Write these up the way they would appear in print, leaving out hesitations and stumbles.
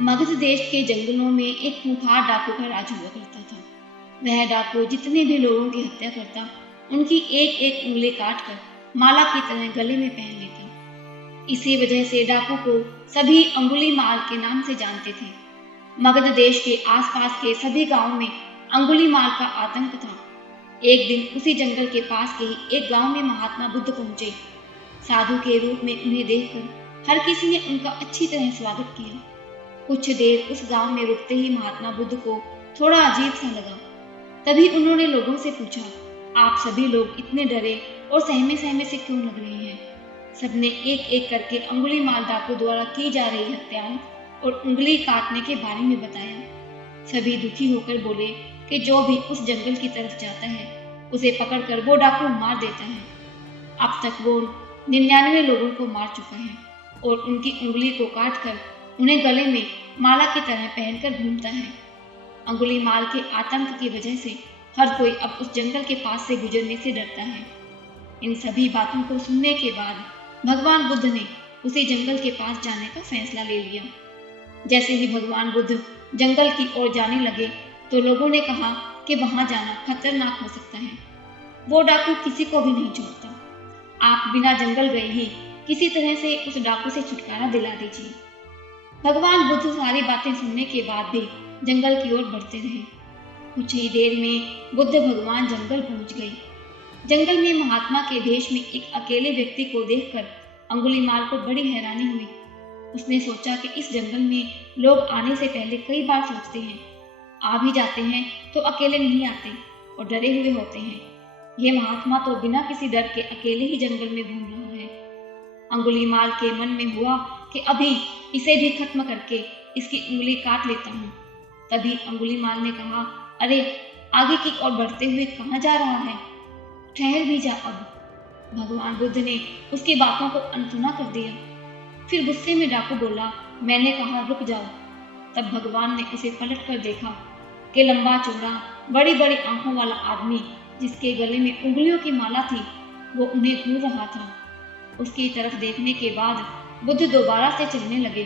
मगध देश के जंगलों में एक खूंखार डाकू का राज हुआ करता था। वह डाकू जितने भी लोगों की हत्या करता, उनकी एक एक उंगली काट कर माला की तरह गले में पहन लेता। इसी वजह से डाकू को सभी अंगुली माल के नाम से जानते थे। मगध देश के आसपास के सभी गांवों में अंगुली माल का आतंक था। एक दिन उसी जंगल के पास के ही एक गांव में महात्मा बुद्ध पहुंचे। साधु के रूप में उन्हें देखकर हर किसी ने उनका अच्छी तरह स्वागत किया। कुछ देर उस गांव में रुकते ही महात्मा बुद्ध को थोड़ा अजीब सा लगा। तभी उन्होंने लोगों से पूछा, आप सभी लोग इतने डरे और सहमे सहमे से क्यों लग रहे हैं? सबने एक एक करके अंगुली माल डाकू द्वारा की जा रही हत्याओं और उंगली काटने के बारे में बताया। सभी दुखी होकर बोले कि जो भी उस जंगल की तरफ जाता है उसे पकड़कर वो डाकू मार देता है। अब तक वो 99 लोगों को मार चुका है और उनकी उंगली को काटकर उन्हें गले में माला की तरह पहनकर घूमता है। अंगुली माल के आतंक की वजह से हर कोई अब उस जंगल के पास से गुजरने से डरता है। इन सभी बातों को सुनने के बाद भगवान बुद्ध ने उसी जंगल के पास जाने का फैसला ले लिया। जैसे ही भगवान बुद्ध जंगल की ओर जाने लगे तो लोगों ने कहा कि वहां जाना खतरनाक हो सकता है। वो डाकू किसी को भी नहीं छोड़ता। आप बिना जंगल गए ही किसी तरह से उस डाकू से छुटकारा दिला दीजिए। भगवान बुद्ध सारी बातें सुनने के बाद भी जंगल की ओर बढ़ते रहे। कुछ ही देर में बुद्ध भगवान जंगल पहुंच गए। जंगल में महात्मा के भेष में एक अकेले व्यक्ति को देखकर अंगुलीमाल को बड़ी हैरानी हुई। उसने सोचा कि इस जंगल में लोग आने से पहले कई बार सोचते हैं, आ भी जाते हैं तो अकेले नहीं आते और डरे हुए होते हैं। यह महात्मा तो बिना किसी डर के अकेले ही जंगल में घूम रहा है। अंगुलीमाल के मन में हुआ कि अभी इसे भी खत्म करके इसकी उंगली काट लेता हूँ। तभी अंगुलीमाल ने कहा, अरे आगे की ओर बढ़ते हुए कहाँ जा रहा है? ठहर भी जा अब। भगवान बुद्ध ने उसकी बातों को अनसुना कर दिया। फिर गुस्से में डाकू बोला, मैंने कहा रुक जाओ। तब भगवान ने उसे पलट कर देखा कि लंबा चौड़ा बड़ी बड़ी आंखों वाला आदमी जिसके गले में उंगलियों की माला थी वो उन्हें घूर रहा था। उसकी तरफ देखने के बाद बुद्ध दोबारा से चलने लगे।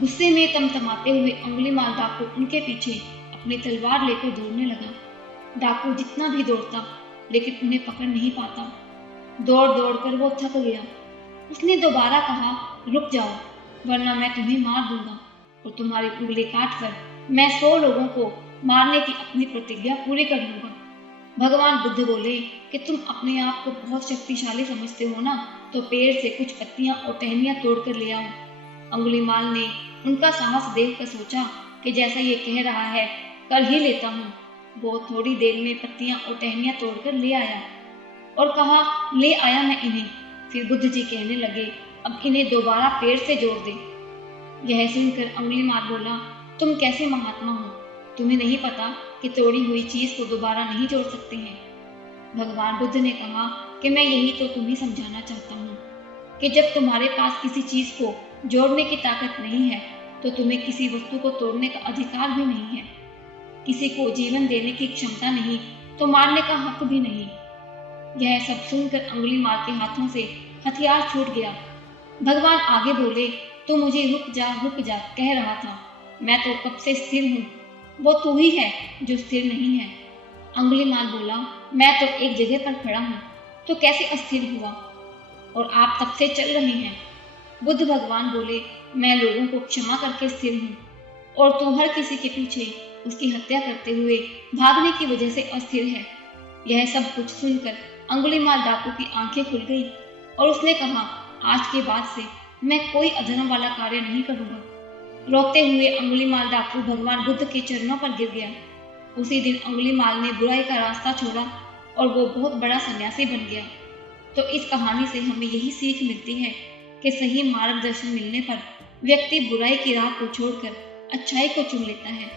गुस्से में तमतमाते हुए अंगुलीमाल डाकू उनके पीछे अपनी तलवार लेकर दौड़ने लगा। डाकू जितना भी दौड़ता लेकिन उन्हें पकड़ नहीं पाता। दौड़ दौड़ कर वो थक गया। उसने दोबारा कहा, रुक जाओ वरना मैं तुम्हें मार दूंगा और तुम्हारी उंगली काट कर मैं 100 लोगों को मारने की अपनी प्रतिज्ञा पूरी कर लूंगा। भगवान बुद्ध बोले कि तुम अपने आप को बहुत शक्तिशाली समझते हो ना, तो पेड़ से कुछ पत्तियां और टहनियां तोड़कर ले आओ। अंगुलीमाल ने उनका साहस देखकर सोचा कि जैसा ये कह रहा है कर ही लेता हूँ। वो थोड़ी देर में पत्तियां और टहनियां तोड़कर ले आया और कहा, ले आया मैं इन्हें। फिर बुद्ध जी कहने लगे, अब इन्हें दोबारा पेड़ से जोड़ दे। यह सुनकर अंगुलीमाल बोला, तुम कैसे महात्मा हो? तुम्हें नहीं पता कि तोड़ी हुई चीज को दोबारा नहीं जोड़ सकते हैं। भगवान बुद्ध ने कहा कि मैं यही तो तुम्हें समझाना चाहता हूँ कि जब तुम्हारे पास किसी चीज को जोड़ने की ताकत नहीं है तो तुम्हें किसी वस्तु को तोड़ने का अधिकार भी नहीं है। किसी को जीवन देने की क्षमता नहीं तो मारने का हक भी नहीं। यह सब सुनकर अंगुलीमाल के हाथों से हथियार छूट गया। भगवान आगे बोले, तो मुझे रुक जा कह रहा था। मैं तो कब से स्थिर हूँ, वो तू ही है जो स्थिर नहीं है। अंगुलीमाल बोला, मैं तो एक जगह पर खड़ा हूँ तो कैसे अस्थिर हुआ और आप तब से चल रहे हैं। बुद्ध भगवान बोले, मैं लोगों को क्षमा करके स्थिर हूँ और तू हर किसी के पीछे उसकी हत्या करते हुए भागने की वजह से अस्थिर है। यह सब कुछ सुनकर अंगुलीमाल डाकू की आंखें खुल गई और उसने कहा, आज के बाद से मैं कोई अधर्म वाला कार्य नहीं करूंगा। रोते हुए अंगुलीमाल डाकू भगवान बुद्ध के चरणों पर गिर गया। उसी दिन अंगुलीमाल ने बुराई का रास्ता छोड़ा और वो बहुत बड़ा सन्यासी बन गया। तो इस कहानी से हमें यही सीख मिलती है कि सही मार्गदर्शन मिलने पर व्यक्ति बुराई की राह को छोड़कर अच्छाई को चुन लेता है।